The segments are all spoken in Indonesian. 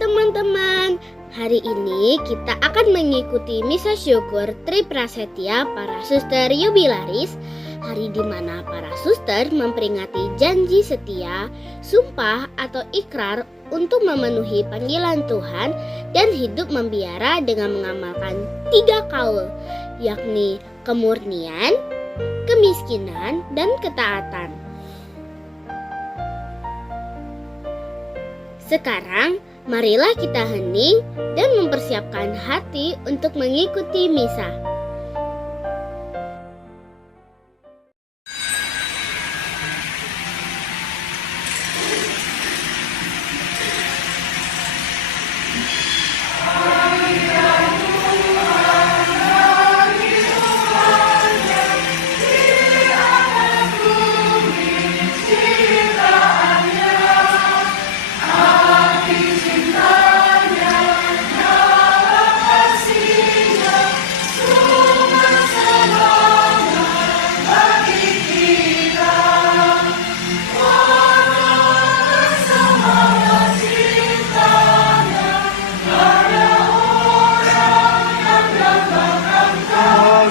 teman-teman, hari ini kita akan mengikuti misa syukur Tri Prasetya para suster jubilaris, hari di mana para suster memperingati janji setia, sumpah atau ikrar untuk memenuhi panggilan Tuhan dan hidup membiara dengan mengamalkan 3 kaul, yakni kemurnian, kemiskinan, dan ketaatan. Sekarang, marilah kita hening dan mempersiapkan hati untuk mengikuti misa.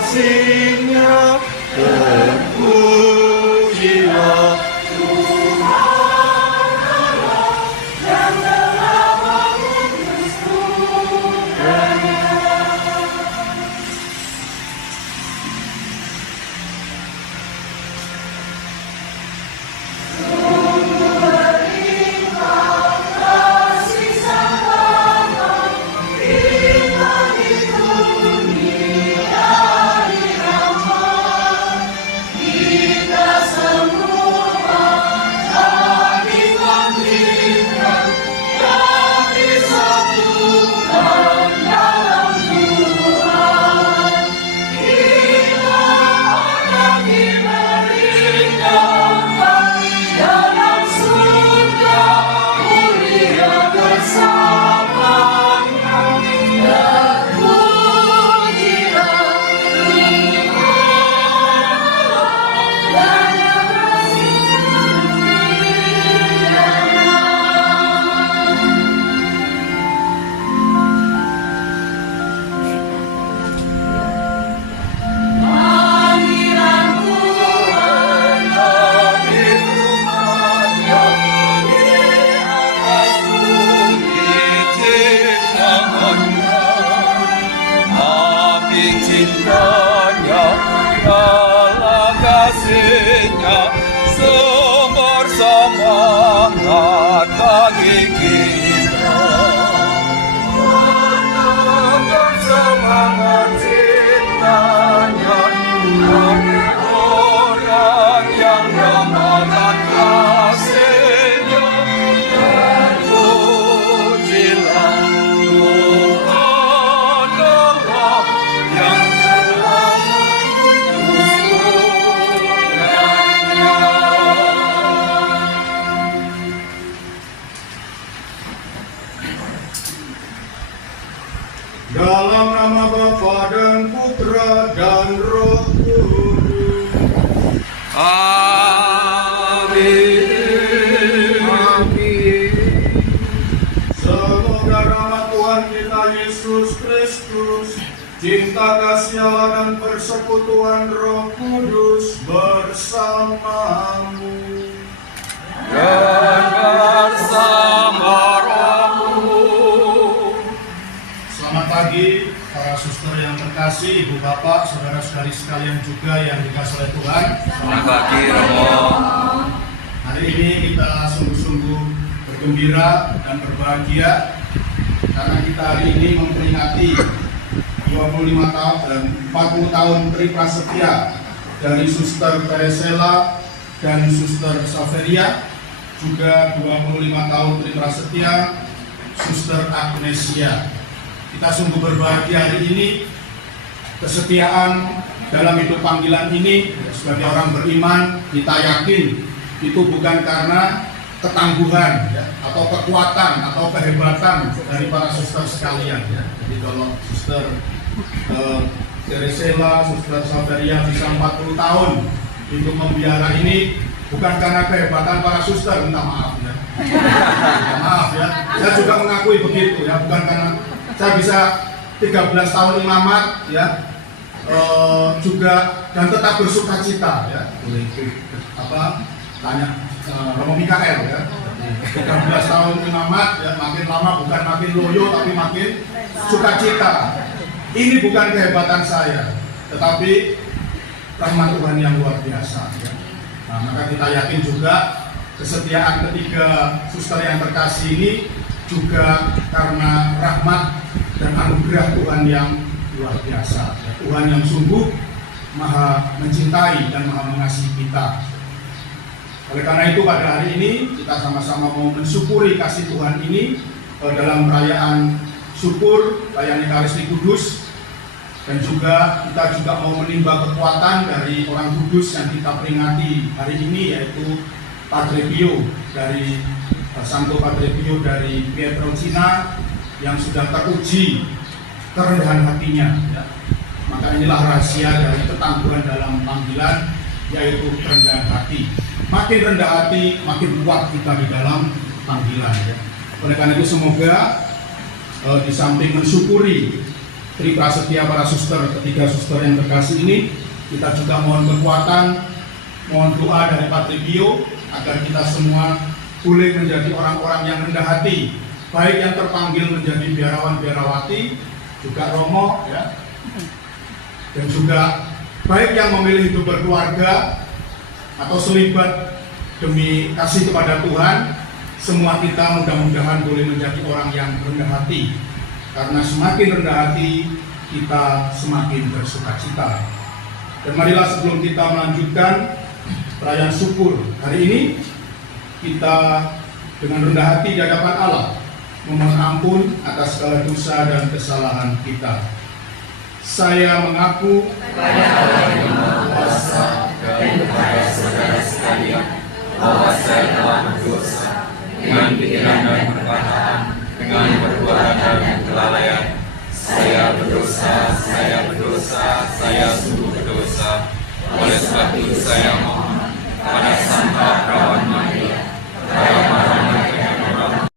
Kasih-Nya terpujilah Tuhan Allah yang telah mengutus Putra-Nya. Sungguh berlimpah kasih Sang Bapa kita di dunia. Kita semua jadi panggilan yang disatukan dalam Tuhan. Kita akan diberikan dalam surga mulia bersamanya. Terpujilah cintanya, dalam kasih-Nya, sumber semangat bagi kita. Menambah semangat cintanya bagi orang yang dapatkan kasih-Nya. Terpujilah Tuhan Allah yang telah mengutus Putra-Nya. Dalam nama Bapa dan Putra dan Roh Kudus. Amin. Amin. Semoga rahmat Tuhan kita Yesus Kristus, cinta kasih Allah dan persekutuan Roh Kudus bersamamu. Dan bersama rohmu. Selamat pagi para suster yang terkasih, ibu bapak, saudara-saudari sekalian juga yang dikasihi oleh Tuhan. Selamat pagi, Romo. Hari ini kita sungguh-sungguh bergembira dan berbahagia karena kita hari ini memperingati 25 tahun dan 40 tahun Tri Prasetya dari Suster Teresela dan Suster Saveria, juga 25 tahun Tri Prasetya Suster Agnesia. Kita sungguh berbahagia hari ini. Kesetiaan dalam hidup panggilan ini sebagai orang beriman, kita yakin itu bukan karena ketangguhan ya, atau kekuatan atau kehebatan dari para suster sekalian ya. Jadi kalau Suster Teresela, Suster Saveria bisa 40 tahun untuk membiara ini bukan karena kehebatan para suster, minta maaf ya, Maaf ya, saya juga mengakui begitu ya, bukan karena saya bisa 13 tahun imamat ya, juga dan tetap bersuka cita ya. Boleh tanya Romo Mikael ya. 13 tahun imamat ya, makin lama bukan makin loyo tapi makin sukacita. Ini bukan kehebatan saya, tetapi rahmat Tuhan yang luar biasa ya. Nah, maka kita yakin juga kesetiaan ketiga suster yang terkasih ini juga karena rahmat dan anugerah Tuhan yang luar biasa ya. Tuhan yang sungguh maha mencintai dan maha mengasihi kita. Oleh karena itu pada hari ini kita sama-sama mau mensyukuri kasih Tuhan ini dalam perayaan syukur layani Ekaristi Kudus, dan juga kita juga mau menimba kekuatan dari orang kudus yang kita peringati hari ini, yaitu Padre Pio dari Santo Padre Pio dari Pietrelcina yang sudah teruji kerendahan hatinya ya. Maka inilah rahasia dari ketangguhan dalam panggilan, yaitu kerendahan hati. Makin rendah hati, makin kuat kita di dalam panggilan ya. Oleh karena itu semoga di samping mensyukuri Tri Prasetya para suster, ketiga suster yang terkasih ini, kita juga mohon kekuatan, mohon doa dari Padre Pio agar kita semua boleh menjadi orang-orang yang rendah hati, baik yang terpanggil menjadi biarawan-biarawati, juga romo ya, dan juga baik yang memilih hidup berkeluarga atau selibat demi kasih kepada Tuhan. Semua kita mudah-mudahan boleh menjadi orang yang rendah hati, karena semakin rendah hati kita semakin bersukacita. Dan marilah sebelum kita melanjutkan perayaan syukur hari ini, kita dengan rendah hati di hadapan Allah memohon ampun atas segala dosa dan kesalahan kita. Saya mengaku kepada Allah yang Maha Kuasa dan kepada saudara sekalian bahwa saya telah berdosa dengan pikiran dan perkataan, dengan perbuatan dan kelalaian. Saya berdosa, saya sungguh berdosa. Oleh sebab itu saya mohon pada Santa Perawan Maria, pada para malaikat yang rahmat,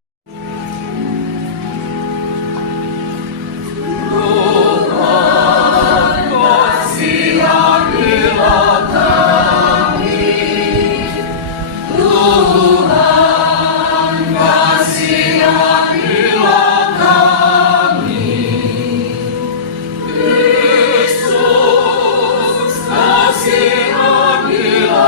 Kasihan bila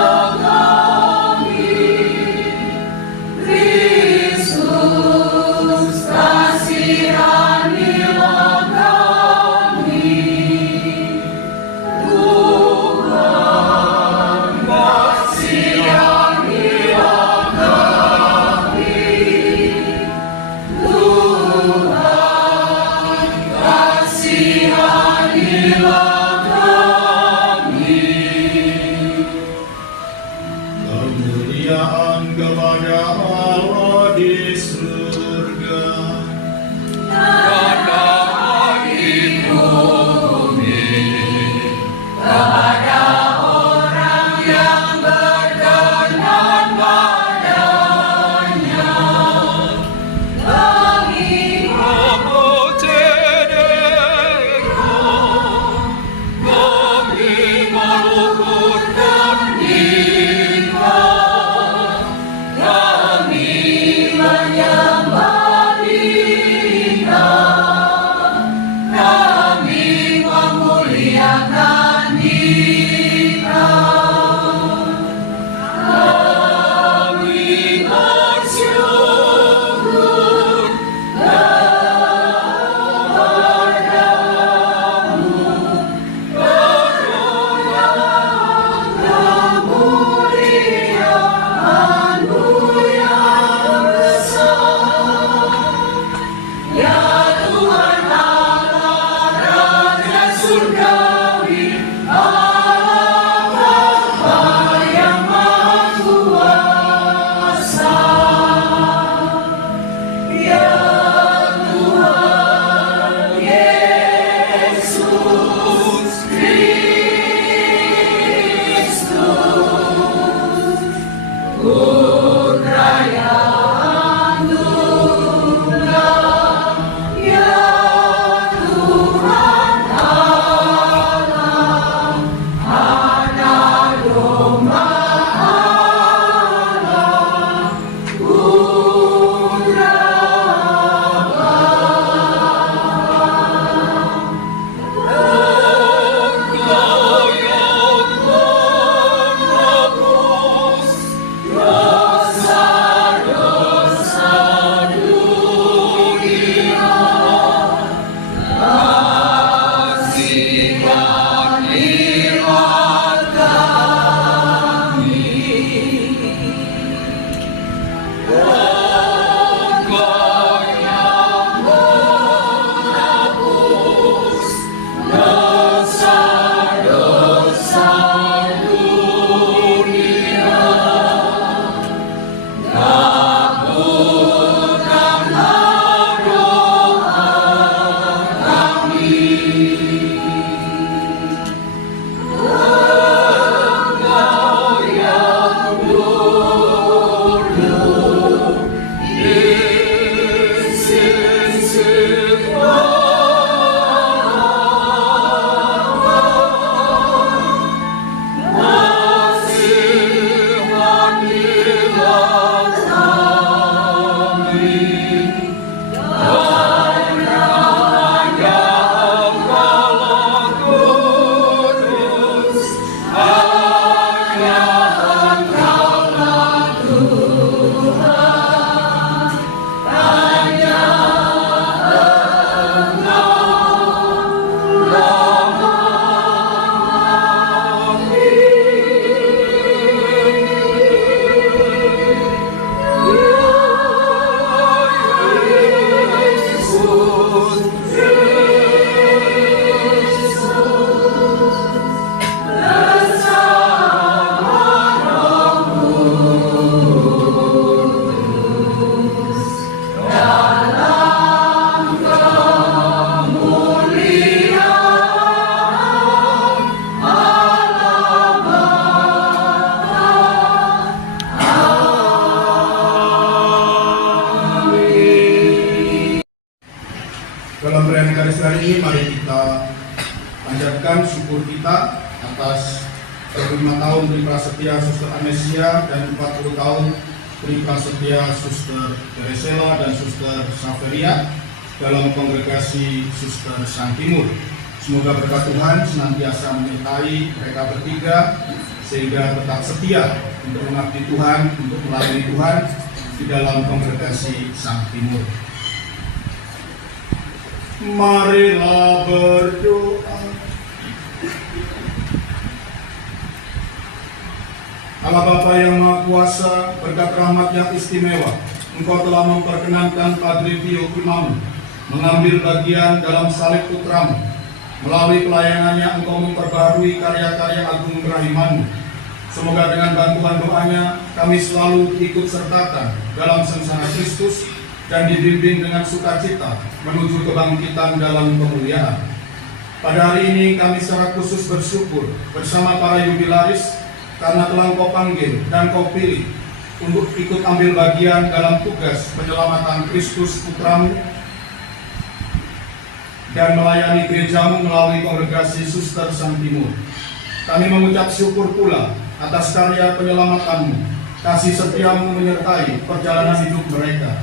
dalam perayaan Eucharistis hari ini, mari kita panjatkan syukur kita atas 35 tahun Tri Prasetya Suster Anesia dan 40 tahun Tri Prasetya Suster Teresela dan Suster Saveria dalam kongregasi Suster Sang Timur. Semoga berkat Tuhan senantiasa menyertai mereka bertiga sehingga tetap setia untuk mengabdi Tuhan, untuk melayani Tuhan di dalam kongregasi Sang Timur. Marilah berdoa. Allah Bapa yang Maha Kuasa, berkat rahmat yang istimewa, Engkau telah memperkenankan Padre Pio Kimamu mengambil bagian dalam salib putramu. Melalui pelayanannya Engkau memperbarui karya-karya agung kerahimanmu. Semoga dengan bantuan doanya kami selalu ikut sertakan dalam sengsara Kristus dan dibimbing dengan sukacita menuju kebangkitan dalam kemuliaan. Pada hari ini kami secara khusus bersyukur bersama para jubilaris karena telah Kau panggil dan Kau pilih untuk ikut ambil bagian dalam tugas penyelamatan Kristus Putramu dan melayani gerejamu melalui kongregasi Suster Sang Timur. Kami mengucap syukur pula atas karya penyelamatanmu, kasih setiamu menyertai perjalanan hidup mereka.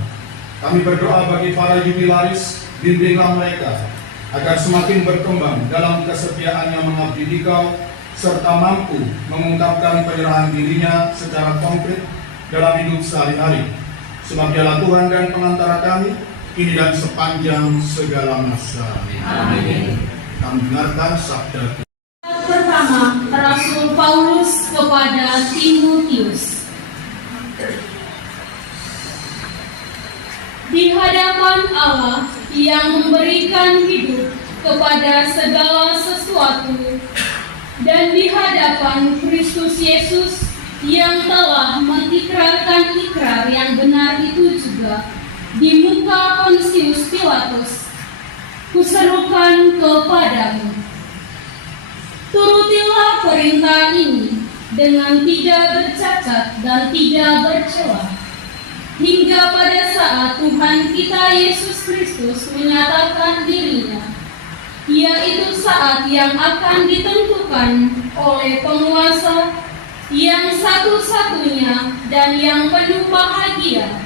Kami berdoa bagi para jubilaris, bimbinglah mereka agar semakin berkembang dalam kesetiaannya mengabdi di Kau, serta mampu mengungkapkan penyerahan dirinya secara konkret dalam hidup sehari-hari. Sebab Dialah Tuhan dan pengantara kami, kini dan sepanjang segala masa. Amin. Kami dengarkan sabda Tuhan. Pertama, Rasul Paulus kepada Timotius. Di hadapan Allah yang memberikan hidup kepada segala sesuatu, dan di hadapan Kristus Yesus yang telah mengikrarkan ikrar yang benar itu juga di muka Pontius Pilatus, kuserukan kepadamu, turutilah perintah ini dengan tidak bercacat dan tidak bercela, hingga pada saat Tuhan kita Yesus Kristus menyatakan dirinya, yaitu saat yang akan ditentukan oleh penguasa yang satu-satunya dan yang penuh bahagia,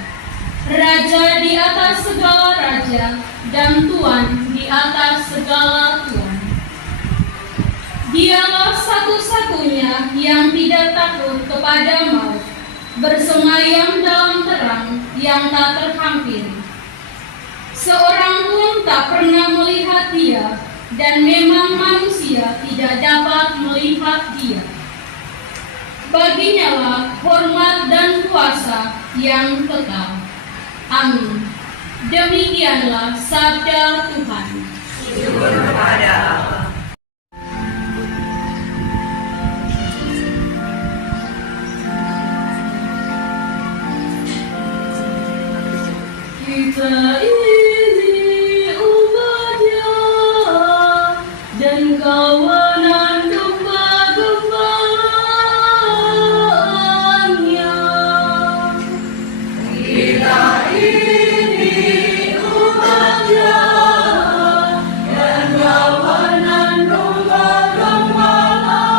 Raja di atas segala raja dan Tuan di atas segala tuan. Dialah satu-satunya yang tidak takut kepada maut, bersemayam dalam terang yang tak terhampiri. Seorang pun tak pernah melihat Dia, dan memang manusia tidak dapat melihat Dia. Baginya lah hormat dan kuasa yang kekal. Amin. Demikianlah sabda Tuhan. Syukur kepada Allah. Kita ini umatnya dan kawanan gembala-gembalanya. Kita ini umatnya dan kawanan gembala-gembalanya.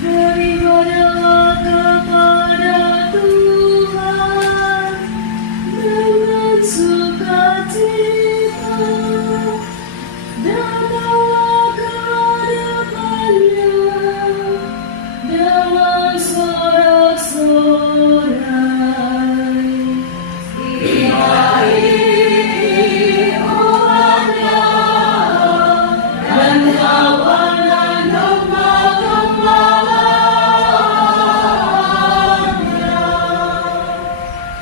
Beribadah kepada Tuhan dengan sukacita, datanglah ke hadapannya dengan sorak-sorai. Kita ini umatnya dan kawanan gembala-gembalanya.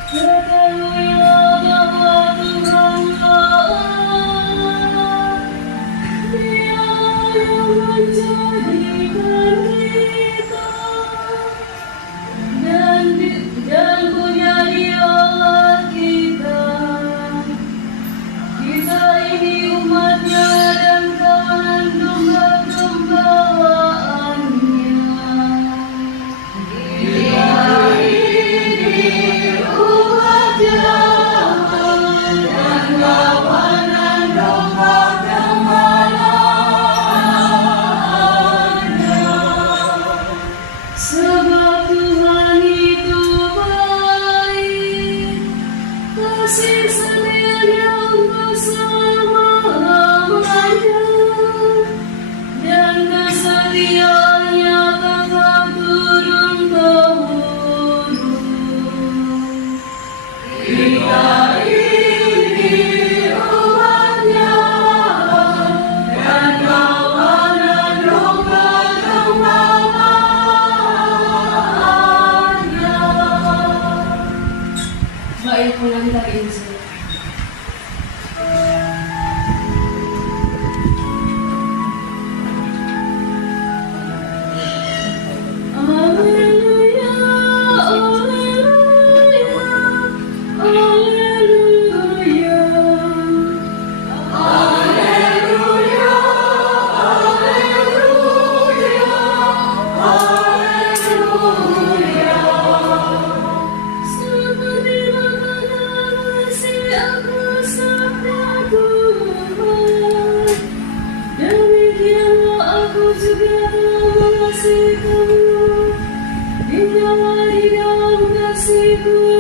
Ketahuilah bahwa Tuhanlah Allah, Dia yang menjadikan kita dan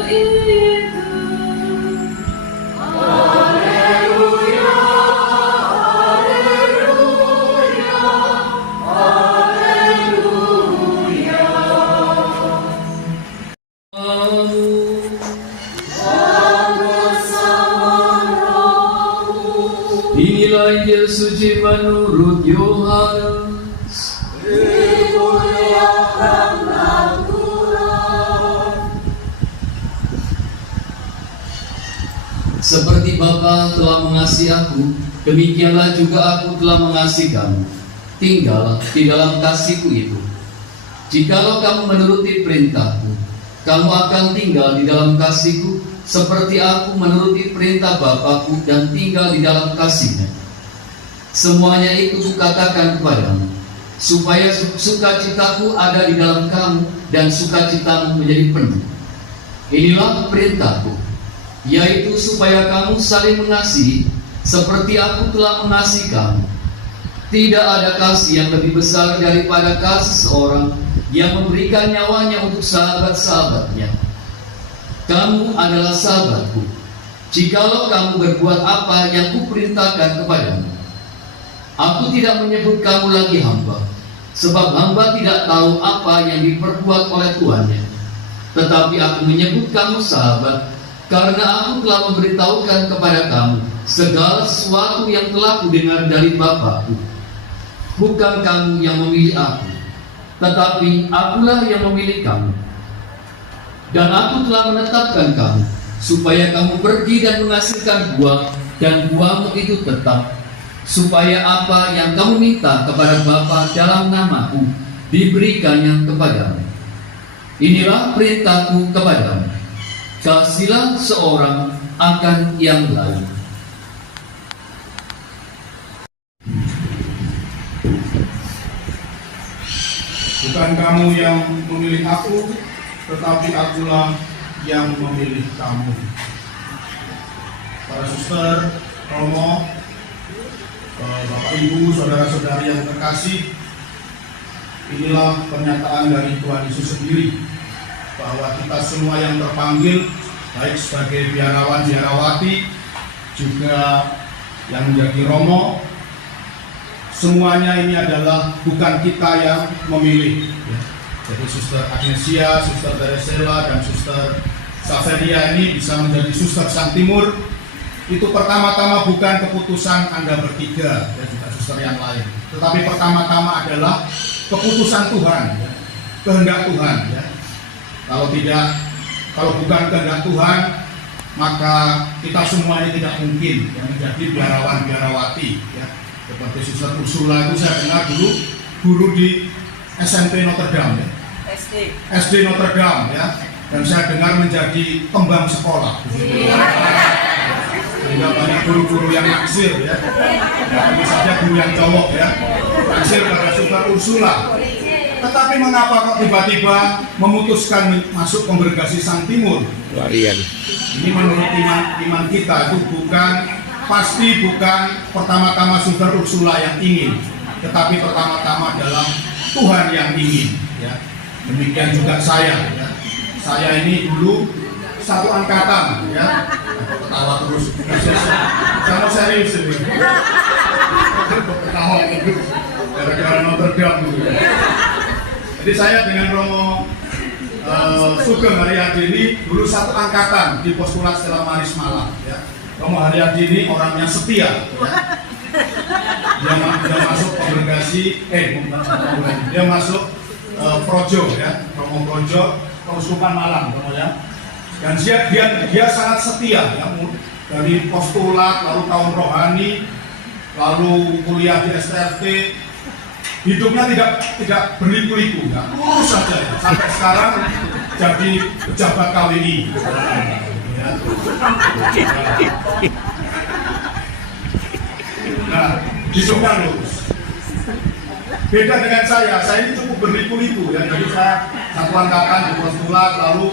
itu. Haleluya, haleluya, haleluya. Inilah Injil suci menurut Yohanes. Dimuliakanlah Tuhan. Seperti Bapa telah mengasihi aku, demikianlah juga aku telah mengasihi kamu. Tinggallah di dalam kasihku itu. Jikalau kamu menuruti perintahku, kamu akan tinggal di dalam kasihku, seperti aku menuruti perintah Bapakku dan tinggal di dalam kasihnya. Semuanya itu kukatakan kepadamu, supaya sukacitaku ada di dalam kamu dan sukacitamu menjadi penuh. Inilah perintahku, yaitu supaya kamu saling mengasihi, seperti aku telah mengasihi kamu. Tidak ada kasih yang lebih besar daripada kasih seorang yang memberikan nyawanya untuk sahabat-sahabatnya. Kamu adalah sahabatku, jikalau kamu berbuat apa yang kuperintahkan kepadamu. Aku tidak menyebut kamu lagi hamba, sebab hamba tidak tahu apa yang diperbuat oleh tuannya. Tetapi aku menyebut kamu sahabat, karena aku telah memberitahukan kepada kamu segala sesuatu yang telah kudengar dari Bapakku. Bukan kamu yang memilih aku, tetapi akulah yang memilih kamu. Dan aku telah menetapkan kamu, supaya kamu pergi dan menghasilkan buah, dan buahmu itu tetap, supaya apa yang kamu minta kepada Bapa dalam namaku, diberikannya kepadamu. Inilah perintahku kepadamu, kasihilah seorang akan yang lain. Bukan kamu yang memilih aku, tetapi akulah yang memilih kamu. Para suster, Romo, Bapak Ibu, saudara-saudari yang terkasih, inilah pernyataan dari Tuhan Yesus sendiri, bahwa kita semua yang terpanggil, baik sebagai biarawan biarawati, juga yang menjadi Romo, semuanya ini adalah bukan kita yang memilih. Jadi Suster Agnesia, Suster Teresela, dan Suster Saveria ini bisa menjadi Suster Sang Timur. Itu pertama-tama bukan keputusan Anda bertiga dan juga suster yang lain, tetapi pertama-tama adalah keputusan Tuhan, ya, kehendak Tuhan. Ya. Kalau bukan kehendak Tuhan, maka kita semuanya tidak mungkin ya, menjadi biarawan biarawati. Ya. Seperti Suster Ursula itu saya dengar dulu guru di SMP Notre Dame, ya. SD Notre Dame, ya. Dan saya dengar menjadi kembang sekolah. Sehingga banyak guru-guru yang naksir, ya. Tentu saja guru yang cowok, ya, naksir pada Suster Ursula. Tetapi mengapa kok tiba-tiba memutuskan masuk Kongregasi Sang Timur? Ini menurut iman kita itu pasti bukan pertama-tama Suster Ursula yang ingin, tetapi pertama-tama adalah Tuhan yang ingin. Ya. Demikian juga saya. Ya. Saya ini dulu satu angkatan, ya. Ketawa terus. Sama serius ini. Ketawa terus. Gara-gara Notre Dame dulu. Ya. Jadi saya dengan Romo Sugeng Haryadi ini dulu satu angkatan di Postulat Stella Maris Malang. Ya. Romo Haryadi ini orangnya setia, ya. Dia masuk kongregasi, dia masuk Projo, ya, Romo Projo, Keuskupan Malang, ya. Dan dia sangat setia, ya, dari postulat, lalu tahun rohani, lalu kuliah di STFT, hidupnya tidak berliku-liku, ya, lurus saja, ya. Sampai sekarang jadi pejabat KWI. Ya. Nah, hidupnya lurus. Beda dengan saya ini cukup berliku-liku, ya. Jadi saya satu angkatan di postulat, lalu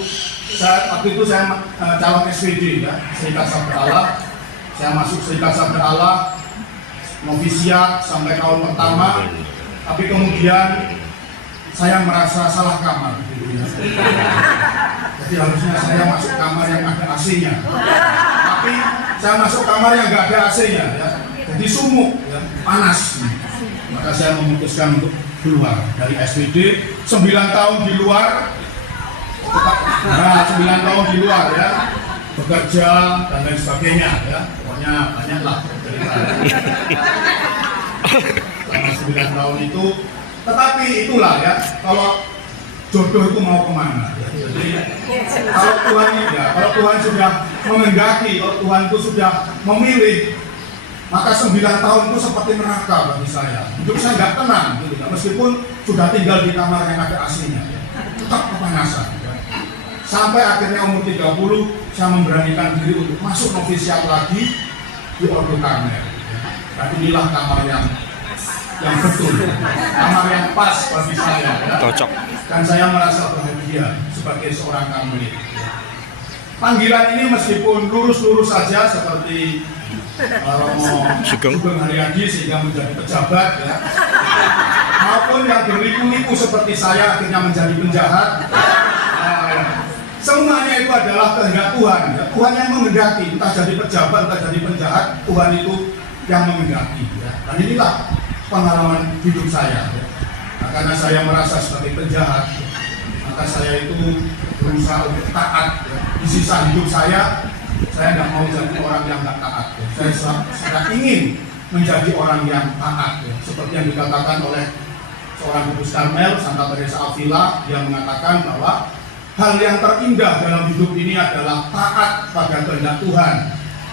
waktu itu saya calon SPD, ya, Serikat Sabda Allah. Saya masuk Serikat Sabda Allah, novisiat sampai tahun pertama, tapi kemudian saya merasa salah kamar, gitu, ya. Jadi harusnya saya masuk kamar yang ada AC-nya. Tapi saya masuk kamar yang nggak ada AC-nya, ya. Jadi sumuk, ya, panas. Maka saya memutuskan untuk keluar dari SPD. 9 tahun di luar, 9 tahun di luar, ya, bekerja dan lain sebagainya, ya. Pokoknya banyaklah selama 9 tahun itu. Tetapi itulah, ya, kalau jodoh itu mau kemana, ya. Jadi kalau Tuhan sudah menghendaki, kalau Tuhan itu sudah memilih, maka 9 tahun itu seperti neraka bagi saya. Hidup saya nggak tenang, gitu, ya. Meskipun sudah tinggal di kamar yang ada AC-nya, ya. Tetap kepanasan, ya. Sampai akhirnya umur 30 saya memberanikan diri untuk masuk novisiat lagi di Ordo Karmel, ya. Dan inilah kamar yang betul, kamar yang pas bagi saya, ya. Cocok. Dan saya merasa bahagia sebagai seorang karmelit. Panggilan ini meskipun lurus-lurus saja seperti Romo Sugeng Haryadi sehingga menjadi pejabat, ya, maupun yang berliku-liku seperti saya akhirnya menjadi penjahat, semuanya itu adalah kehendak Tuhan, ya. Tuhan yang menghendaki, entah jadi pejabat, entah jadi penjahat, Tuhan itu yang menghendaki, ya. Dan inilah pengalaman hidup saya, ya. Nah, karena saya merasa sebagai penjahat, maka saya itu berusaha untuk taat, ya. Di sisa hidup saya nggak mau jadi orang yang nggak taat, ya. Saya ingin menjadi orang yang taat, ya. Seperti yang dikatakan oleh seorang Kudus Karmel, Santa Teresa Avila, yang mengatakan bahwa hal yang terindah dalam hidup ini adalah taat pada kehendak Tuhan.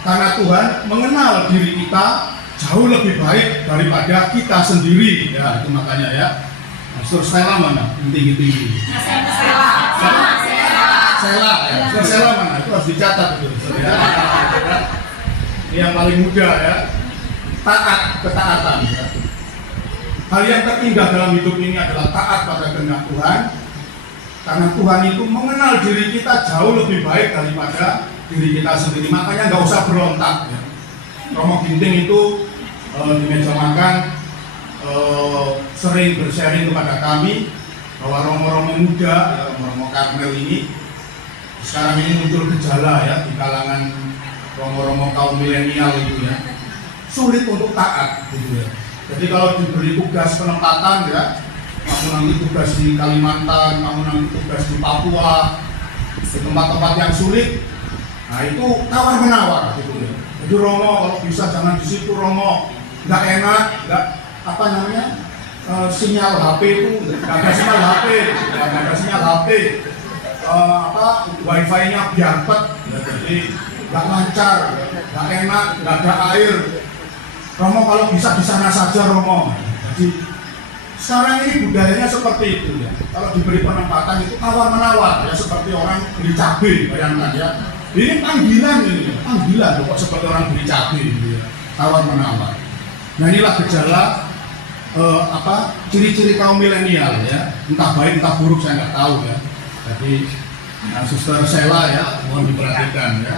Karena Tuhan mengenal diri kita jauh lebih baik daripada kita sendiri, ya. Itu makanya, ya. Sur Sela mana? Tinggi-tinggi. Sela, ya. Sur Sela mana? Itu harus dicatat itu. Ya. Ini yang paling muda, ya. Taat, ketaatan, ya. Hal yang terindah dalam hidup ini adalah taat pada kehendak Tuhan. Karena Tuhan itu mengenal diri kita jauh lebih baik daripada diri kita sendiri. Makanya nggak usah berontak, ya. Romo Ginting itu di meja makan sering bersharing kepada kami bahwa romo-romo muda, ya, romo-romo Karmel ini sekarang ini muncul gejala, ya, di kalangan romo-romo kaum milenial itu, ya, sulit untuk taat, gitu, ya. Jadi kalau diberi tugas penempatan, ya, kamu nanti tugas di Kalimantan, kamu nanti tugas di Papua, di tempat-tempat yang sulit, nah itu tawar menawar, gitu, ya. Jadi romo kalau bisa jangan di situ, romo nggak enak, nggak apa namanya, sinyal HP itu nggak ada sinyal HP, nggak ada sinyal HP, wifi-nya biarpet, ya, jadi nggak lancar, nggak enak, nggak ada air. Romo kalau bisa di sana saja, romo. Jadi sekarang ini budayanya seperti itu, ya. Kalau diberi penempatan itu tawar menawar, ya, seperti orang beli cabai, bayangkan, ya. Ini panggilan ini, panggilan kok seperti orang beli cabai, gitu, ya. Tawar menawar. Nah, inilah gejala ciri-ciri kaum milenial, ya. Entah baik entah buruk saya nggak tahu, ya. Jadi Suster Sela, ya, mohon diperhatikan, ya.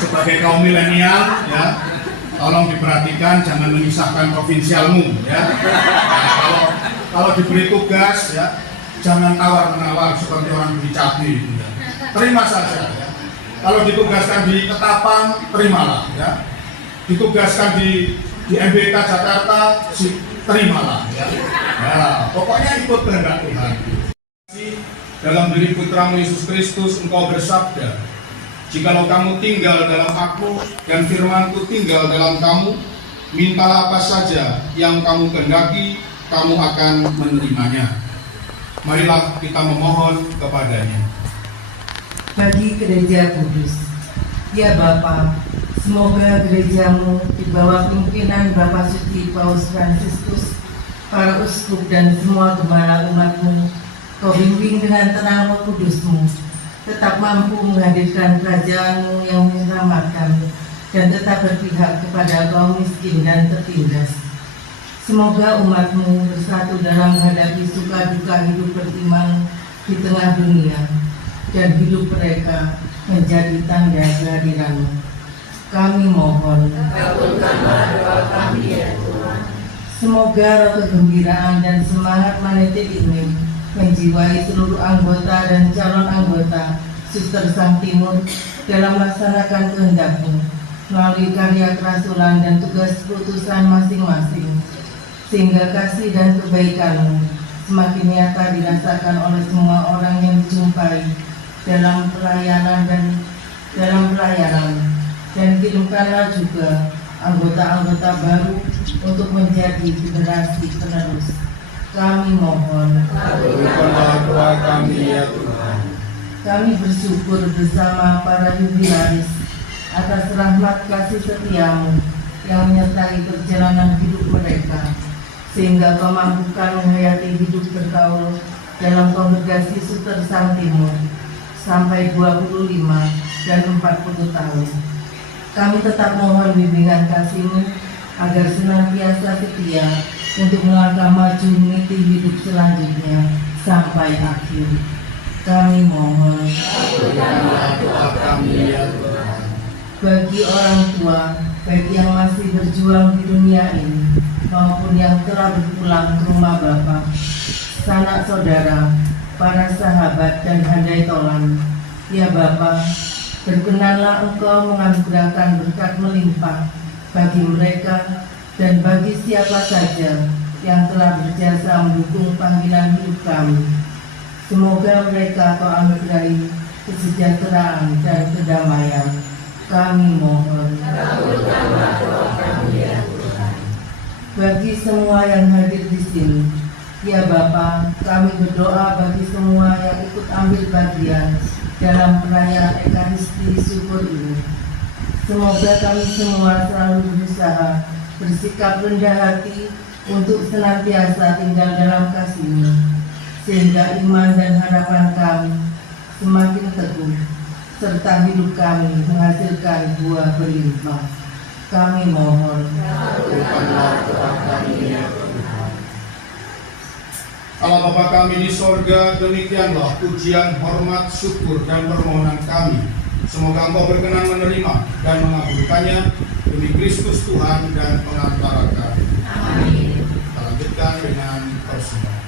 Sebagai kaum milenial, ya, tolong diperhatikan, jangan menyusahkan provinsialmu, ya. Nah, kalau diberi tugas, ya, jangan tawar menawar seperti orang beli cabai, ya. Terima saja, ya. Kalau ditugaskan di Ketapang, terimalah, ya. Ditugaskan di MBK Jakarta, terimalah, ya. Nah, pokoknya ikut kehendak Tuhan. Dalam diri Putramu Yesus Kristus engkau bersabda, jikalau kamu tinggal dalam aku dan firman-Ku tinggal dalam kamu, mintalah apa saja yang kamu kehendaki, kamu akan menerimanya. Marilah kita memohon kepadanya. Bagi Gereja Kudus, ya Bapa, semoga gerejamu di bawah pimpinan Bapak Suci Paus Fransiskus, para uskup dan semua gembala umatmu, Kau bimbing dengan terang Roh Kudus-Mu, tetap mampu menghadirkan kerajaan-Mu yang menyelamatkan dan tetap berpihak kepada kaum miskin dan tertindas. Semoga umat-Mu bersatu dalam menghadapi suka duka hidup beriman di tengah dunia, dan hidup mereka menjadi tanda kehadiran-Mu. Kami mohon, kabulkanlah doa kami, ya Tuhan. Semoga roh kegembiraan dan semangat manitik ini menjiwai seluruh anggota dan calon anggota Suster Sang Timur dalam melaksanakan kehendak-Mu melalui karya kerasulan dan tugas putusan masing-masing, sehingga kasih dan kebaikan-Mu semakin nyata dirasakan oleh semua orang yang dijumpai dalam pelayanan, dan kirimkanlah juga anggota-anggota baru untuk menjadi generasi penerus. Kami mohon. Berikanlah doa kami ya Tuhan. Kami bersyukur bersama para jubilaris atas rahmat kasih setia-Mu yang menyertai perjalanan hidup mereka, sehingga Kau mampukan menghayati hidup bergaul dalam kongregasi Suster Sang Timur sampai 25 dan 40 tahun. Kami tetap mohon bimbingan kasih-Mu agar senantiasa setia untuk melangkah maju meniti hidup selanjutnya sampai akhir. Kami mohon. Berikanlah doa kami ya Tuhan. Bagi orang tua, baik yang masih berjuang di dunia ini maupun yang telah berpulang ke rumah Bapa, sanak saudara, para sahabat dan handai tolan, ya Bapa, berkenanlah Engkau menganugerahkan berkat melimpah bagi mereka dan bagi siapa saja yang telah berjasa mendukung panggilan hidup kami. Semoga mereka Kau anugerahi kesejahteraan dan kedamaian. Kami mohon. Bagi semua yang hadir di sini, ya Bapa, kami berdoa bagi semua yang ikut ambil bagian dalam perayaan Ekaristi syukur ini. Semoga kami semua selalu berusaha bersikap rendah hati untuk senantiasa tinggal dalam kasih-Mu, sehingga iman dan harapan kami semakin teguh, serta hidup kami menghasilkan buah berlimpah. Kami mohon. Berikanlah doa kami ya Tuhan. Allah Bapa kami di sorga, demikianlah pujian, hormat, syukur, dan permohonan kami. Semoga Engkau berkenan menerima dan mengabulkannya demi Kristus Tuhan dan pengantara kami. Amin. Kita lanjutkan dengan persembahan.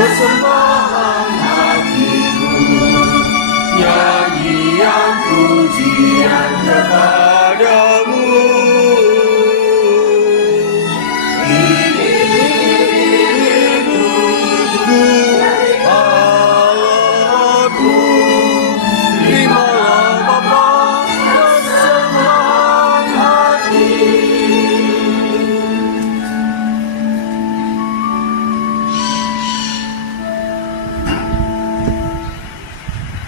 Persembahan hatiku, nyanyian pujian kepadamu. Allahku, terimalah Bapa persembahan hati.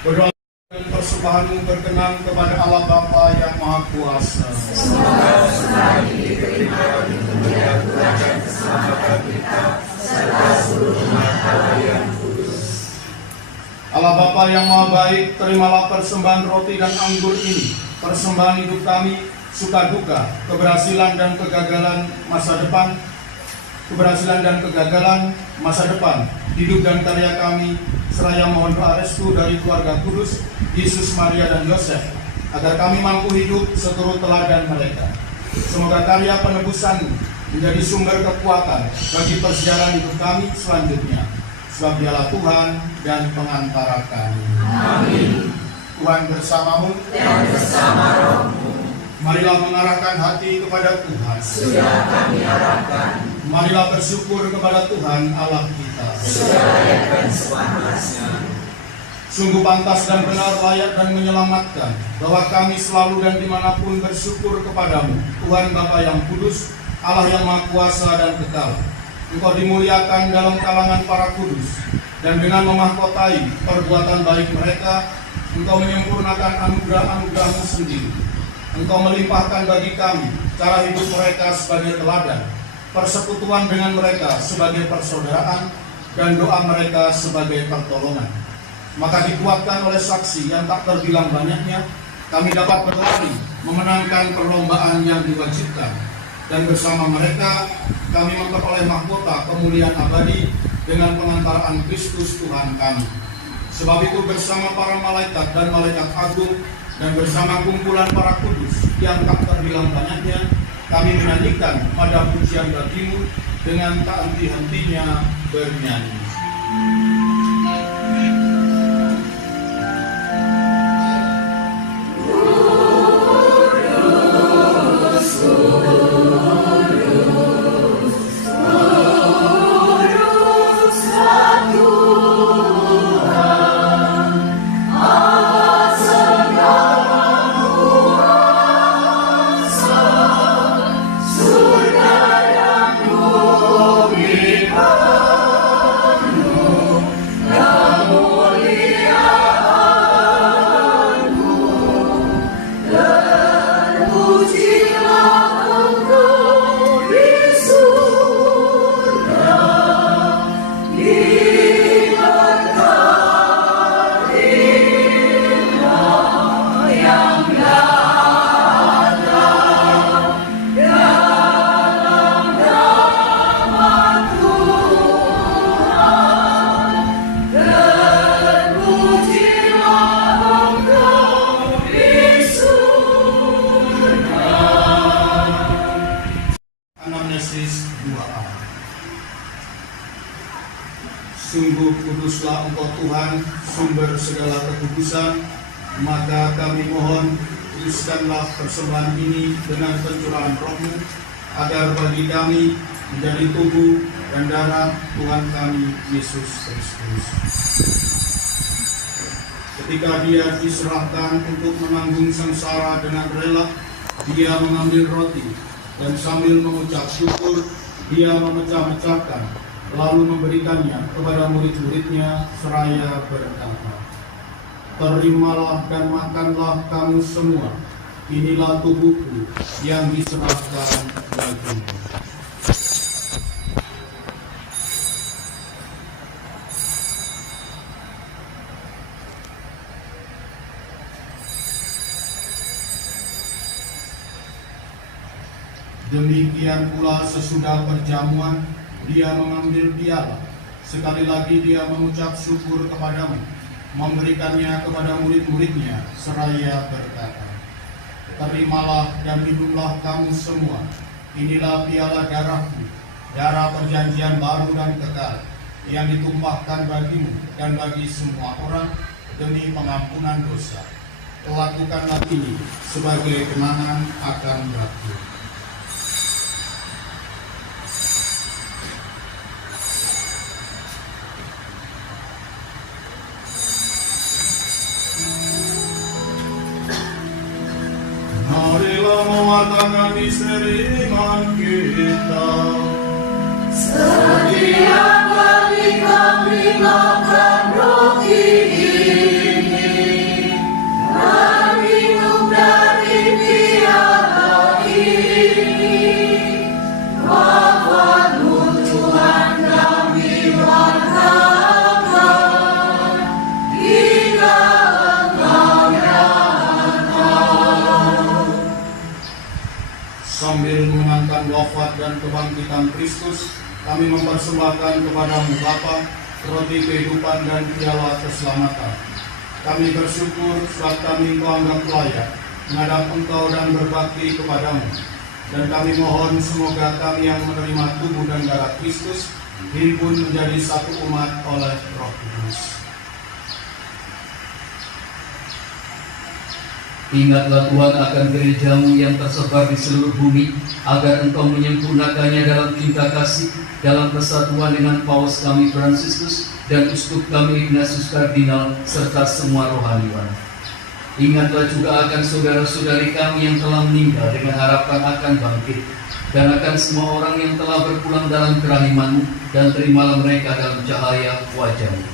Berdoa dan persembahanmu berkenan kepada Allah Bapa yang Maha Kuasa. Semoga senantiasa diterima di dunia Tuhan keselamatan kita serta seluruh umat Allah yang kudus. Allah Bapa yang Maha Baik, terimalah persembahan roti dan anggur ini, persembahan hidup kami, suka duka, keberhasilan dan kegagalan masa depan, hidup dan karya kami, seraya mohon doa restu dari keluarga kudus, Yesus, Maria, dan Yosef, agar kami mampu hidup seturut teladan mereka. Semoga karya penebusan menjadi sumber kekuatan bagi perjalanan hidup kami selanjutnya. Sebab Dialah Tuhan dan pengantara kami. Amin. Tuhan bersamamu Dan bersama rohmu, marilah mengarahkan hati kepada Tuhan. sudah kami harapkan. Marilah bersyukur kepada Tuhan Allah kita. Sungguh pantas dan benar, layak dan menyelamatkan, bahwa kami selalu dan dimanapun bersyukur kepadamu, Tuhan Bapa yang kudus, Allah yang Maha Kuasa dan kekal. Engkau dimuliakan dalam kalangan para kudus, dan dengan memahkotai perbuatan baik mereka, Engkau menyempurnakan anugerah-anugerah-Mu sendiri. Engkau melimpahkan bagi kami cara hidup mereka sebagai teladan, persekutuan dengan mereka sebagai persaudaraan, dan doa mereka sebagai pertolongan. Maka dikuatkan oleh saksi yang tak terbilang banyaknya, kami dapat berlari memenangkan perlombaan yang diwajibkan, dan bersama mereka kami memperoleh mahkota kemuliaan abadi dengan pengantaraan Kristus Tuhan kami. Sebab itu bersama para malaikat dan malaikat agung, dan bersama kumpulan para kudus yang tak terbilang banyaknya, kami menyanyikan pada pujian bagimu dengan tak henti-hentinya bernyanyi. Sungguh kuduslah Engkau Tuhan, sumber segala kekudusan, maka kami mohon, kuduskanlah persembahan ini dengan pencurahan Roh-Mu, agar bagi kami menjadi tubuh dan darah Tuhan kami Yesus Kristus. Ketika Dia diserahkan untuk menanggung sengsara dengan rela, Dia mengambil roti, dan sambil mengucap syukur, Dia memecah-mecahkan, lalu memberikannya kepada murid-muridnya seraya berkata, "Terimalah dan makanlah kamu semua, inilah tubuhku yang diserahkan bagimu." Demikian pula sesudah perjamuan, Dia mengambil piala. Sekali lagi Dia mengucap syukur kepadamu, memberikannya kepada murid-muridnya seraya berkata, "Terimalah dan minumlah kamu semua, inilah piala darahku, darah perjanjian baru dan kekal, yang ditumpahkan bagimu dan bagi semua orang demi pengampunan dosa. Lakukanlah ini sebagai kenangan akan aku." Marilah mewartakan misteri iman kita. Setiap kali kami makan roti ini dan minum dari piala ini, wafat-Mu Tuhan kami wartakan hingga Engkau datang. Sambil mengenangkan wafat dan kebangkitan Kristus, kami mempersembahkan kepadamu Bapa, roti kehidupan dan piala keselamatan. Kami bersyukur sebab kami Engkau anggap layak menghadap Engkau dan berbakti kepadamu. Dan kami mohon semoga kami yang menerima tubuh dan darah Kristus himpun menjadi satu umat oleh Roh Kudus. Ingatlah Tuhan akan gerejamu yang tersebar di seluruh bumi, agar Engkau menyempurnakannya dalam cinta kasih, dalam persatuan dengan Paus kami Fransiskus dan Uskup kami Ignatius Kardinal, serta semua rohaniwan. Ingatlah juga akan saudara-saudari kami yang telah meninggal dengan harapan akan bangkit, dan akan semua orang yang telah berpulang dalam kerahiman-Mu, dan terimalah mereka dalam cahaya wajah-Mu.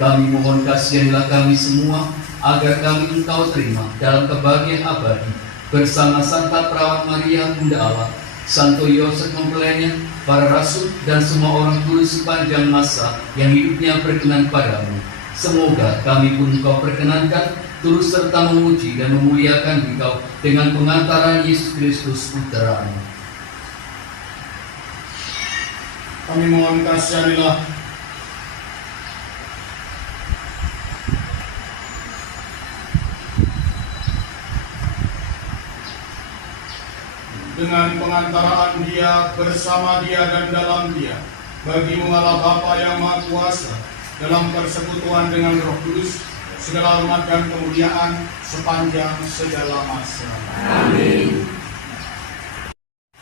Kami mohon kasihanilah kami semua, agar kami Engkau terima dalam kebahagiaan abadi, bersama Santa Perawat Maria Bunda Allah, Santo Yosef mempelainya, para rasul, dan semua orang kudus sepanjang masa yang hidupnya berkenan padamu. Semoga kami pun Engkau perkenankan, turut serta memuji dan memuliakan Engkau dengan pengantaran Yesus Kristus Putra-Mu. Kami mohon kasihanilah dengan pengantaraan Dia, bersama Dia, dan dalam Dia, bagi-Mu Allah Bapa yang Maha Kuasa, dalam persekutuan dengan Roh Kudus, segala hormat dan kemuliaan sepanjang segala masa. Amin.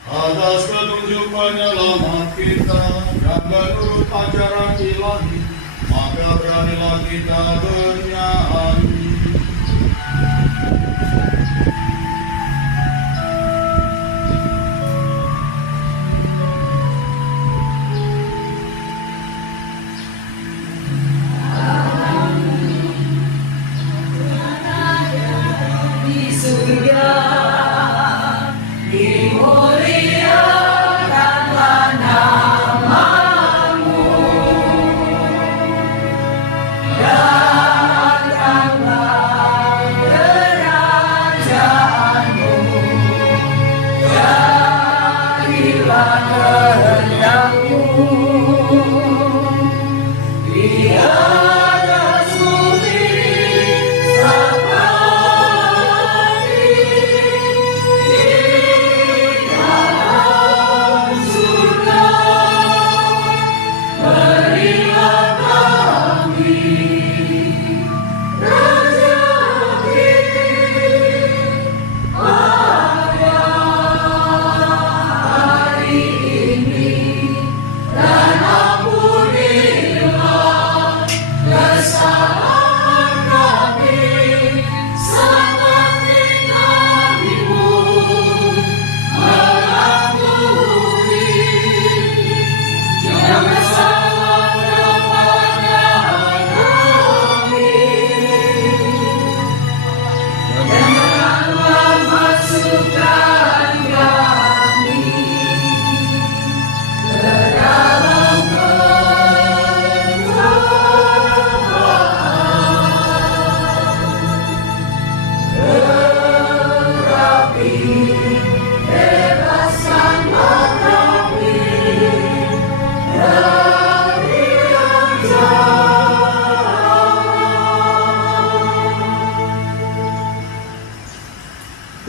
Atas petunjuk penyelamat kita dan menurut ajaran ilahi, maka beranilah kita bernyanyi.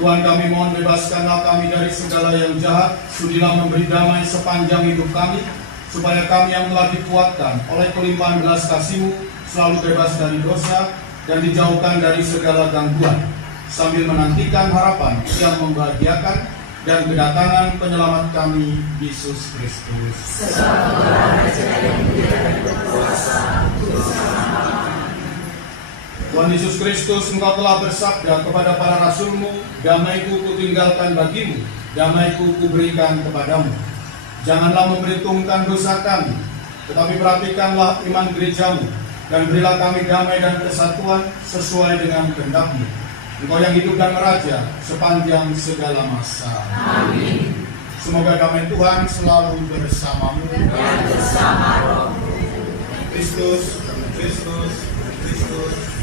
Tuhan, kami mohon bebaskanlah kami dari segala yang jahat, sudilah memberi damai sepanjang hidup kami, supaya kami yang telah dikuatkan oleh kelimpahan belas kasih-Mu selalu bebas dari dosa dan dijauhkan dari segala gangguan, sambil menantikan harapan yang membahagiakan dan kedatangan penyelamat kami, Yesus Kristus. Tuhan Yesus Kristus, Engkau telah bersabda kepada para rasul-Mu, damai-Ku kutinggalkan bagimu, damai-Ku kuberikan kepadamu. Janganlah memperhitungkan dosa kami, tetapi perhatikanlah iman gereja-Mu, dan berilah kami damai dan persatuan sesuai dengan kehendak-Mu. Engkau yang hidup dan meraja sepanjang segala masa. Amin. Semoga damai Tuhan selalu bersamamu Dan bersama rohmu. Kristus, Kristus, Kristus.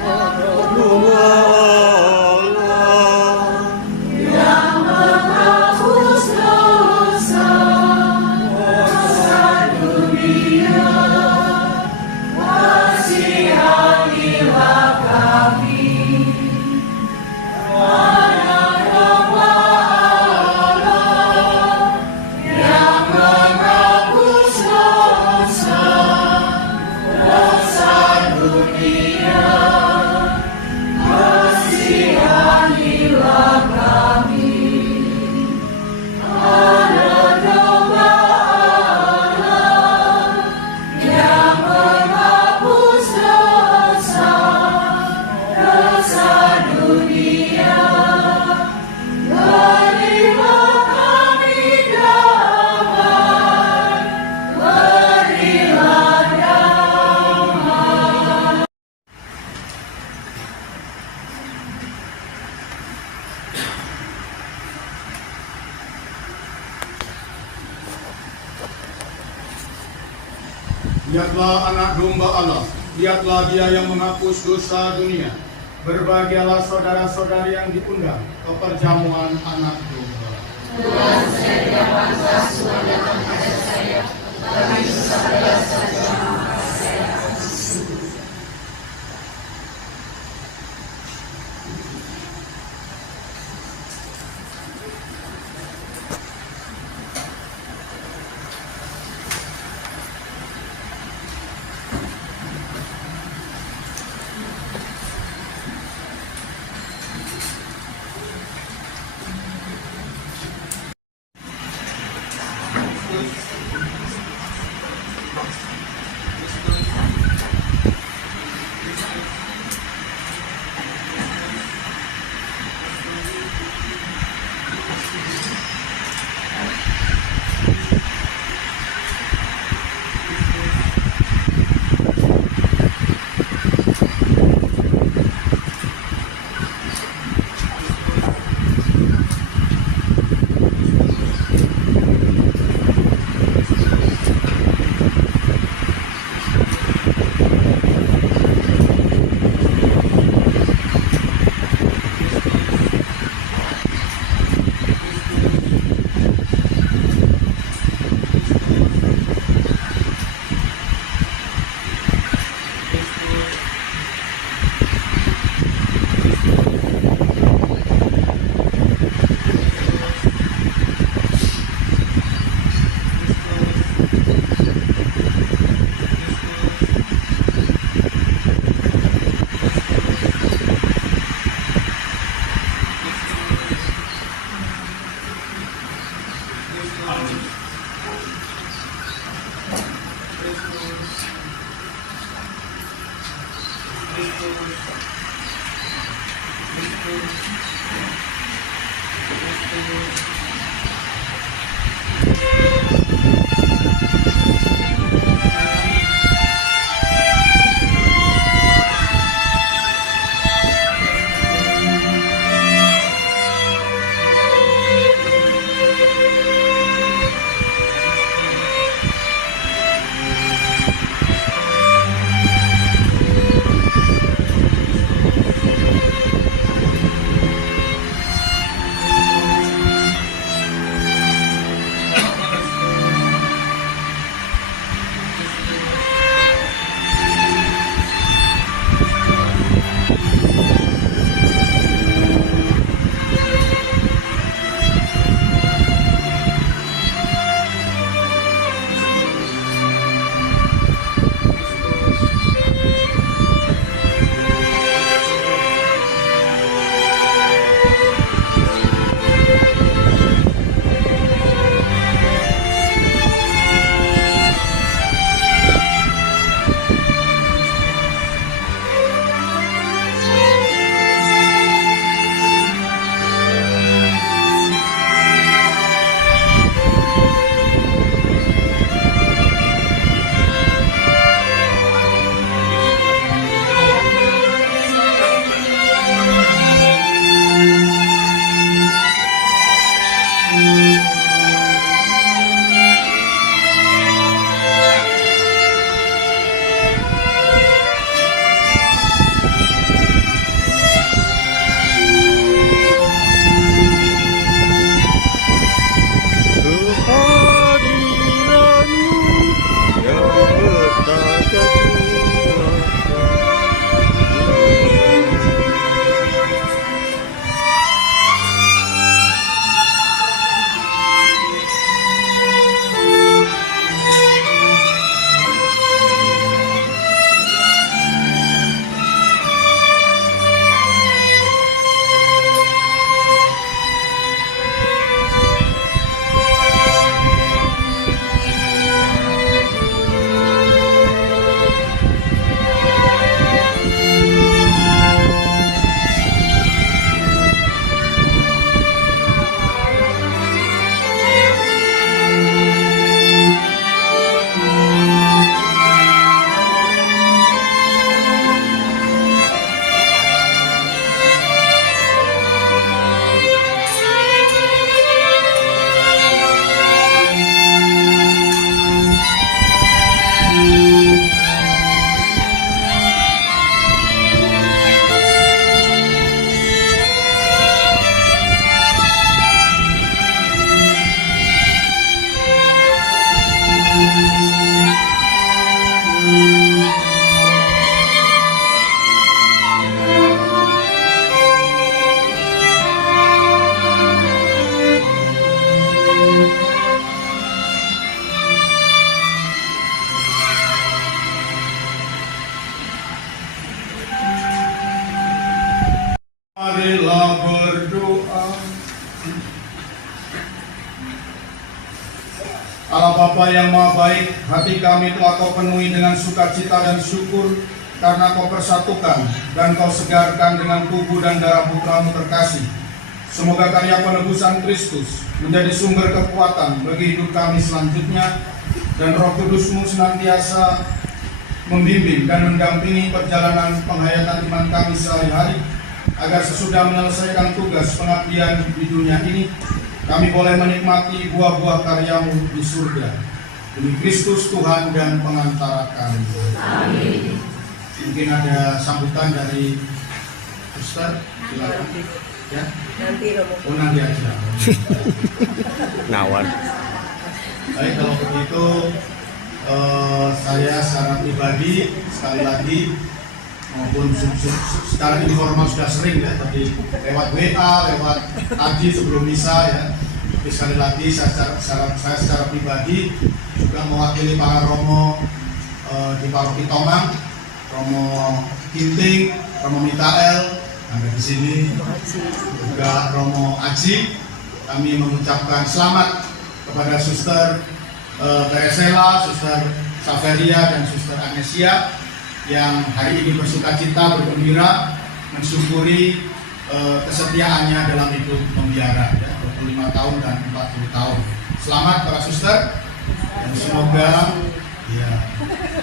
Allah Lihatlah anak domba Allah, lihatlah dia yang menghapus dosa dunia. Berbahagialah saudara-saudari yang diundang ke perjamuan anak domba. Tuhan, saya tidak pantas Tuhan datang pada saya, tapi sabda saja maka saya akan sembuh. Marilah berdoa. Allah Bapa yang Maha Baik, hati kami telah Kau penuhi dengan sukacita dan syukur karena Kau persatukan dan Kau segarkan dengan tubuh dan darah Putra-Mu terkasih. Semoga karya penebusan Kristus menjadi sumber kekuatan bagi hidup kami selanjutnya, dan Roh Kudus-Mu senantiasa membimbing dan mendampingi perjalanan penghayatan iman kami sehari-hari, agar sesudah menyelesaikan tugas pengabdian di dunia ini, kami boleh menikmati buah-buah karya-Mu di surga. Demi Kristus Tuhan dan pengantara kami. Amin. Mungkin ada sambutan dari Ustaz, silakan. Ya? Nanti aja. Nawar. Baik, kalau begitu saya secara pribadi sekali lagi maupun secara informal sudah sering ya, tadi lewat WA, lewat Aji sebelum misa ya. Tapi sekali lagi saya secara pribadi juga mewakili para romo di Paroki Tomang, Romo Kinting, Romo Mikael ada di sini, juga Romo Aji. Kami mengucapkan selamat kepada Suster Teresela, Suster Saveria, dan Suster Agnesia yang hari ini bersukacita, bergembira, mensyukuri kesetiaannya dalam hidup pembiara ya, 25 tahun dan 40 tahun. Selamat para suster, dan semoga ya,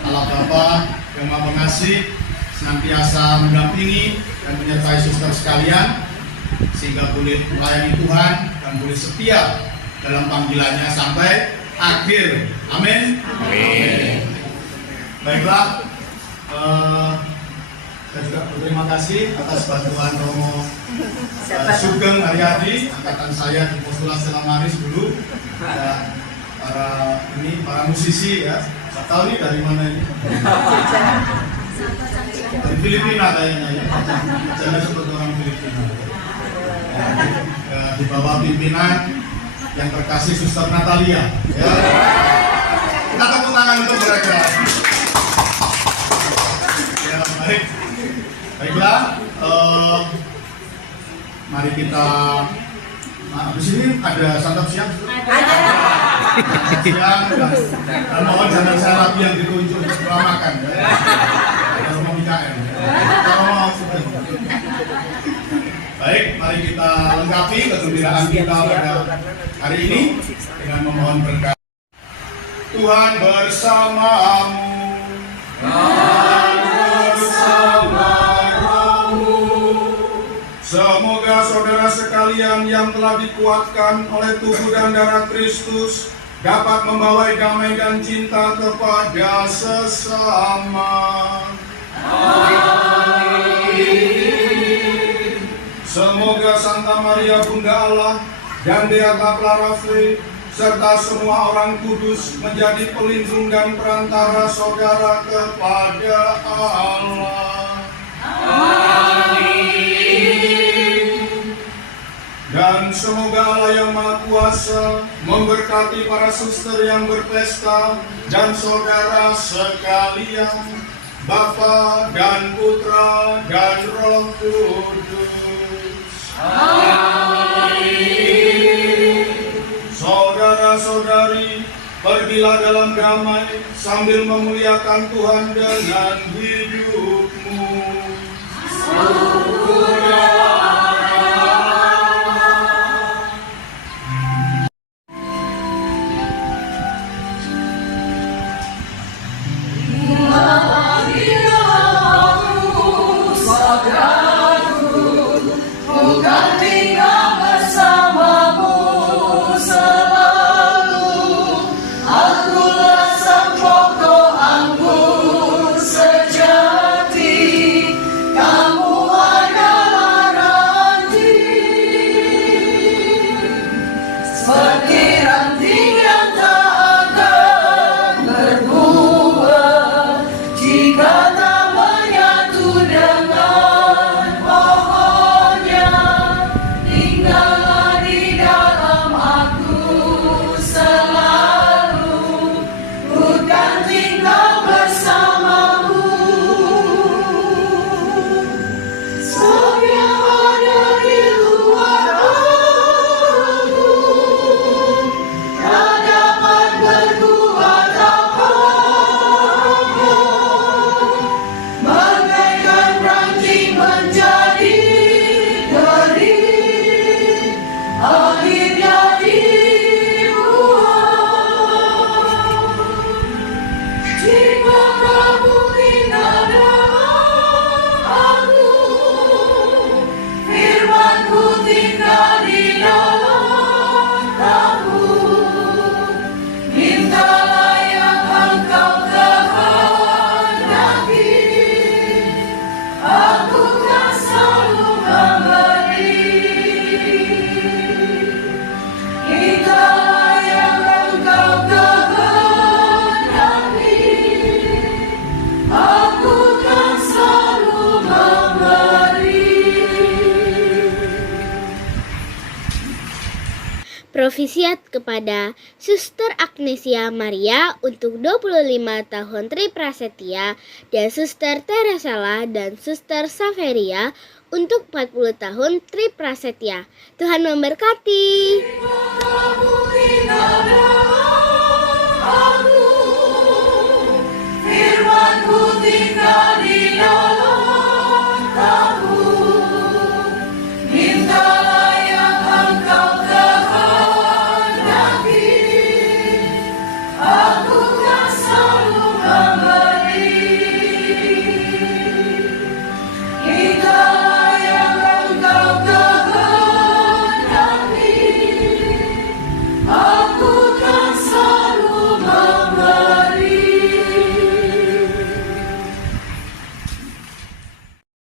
Allah Bapa yang Maha Pengasih senantiasa mendampingi dan menyertai suster sekalian, sehingga boleh melayani Tuhan dan boleh setia dalam panggilannya sampai akhir. Amin. Amin. Baiklah, saya juga berterima kasih atas bantuan Romo Sugeng Haryadi, angkatan saya di Postulat Stella Maris dulu. Dan para musisi ya, saya tahu nih dari mana ini. Dari Filipina kayaknya ya, jadi seperti orang Filipina. Di bawah pimpinan yang terkasih Suster Natalia. Ya. Kita tepuk tangan untuk mereka. Ya, baik. Baiklah, mari kita. Nah, di sini ada santap siang. Siang dan mohon jangan saya lagi yang ditunjuk setelah makan. Ya. Romo Mikael. Baik, mari kita lengkapi kegembiraan kita pada hari ini dengan memohon berkat. Tuhan bersamamu. Semoga saudara sekalian yang telah dikuatkan oleh tubuh dan darah Kristus dapat membawa damai dan cinta kepada sesama. Amin. Semoga Santa Maria Bunda Allah dan Beata Clara Frey serta semua orang kudus menjadi pelindung dan perantara saudara kepada Allah. Amin. Dan semoga Allah yang Maha Kuasa memberkati para suster yang berpesta dan saudara sekalian, Bapa dan Putra dan Roh Kudus. Amin. Saudara-saudari, pergilah dalam damai sambil memuliakan Tuhan dengan hidupmu. Kamu Novisiat kepada Suster Agnesia Maria untuk 25 tahun Tri Prasetya dan Suster Teresala dan Suster Saveria untuk 40 tahun Tri Prasetya. Tuhan memberkati. Firman-Ku tinggal di dalam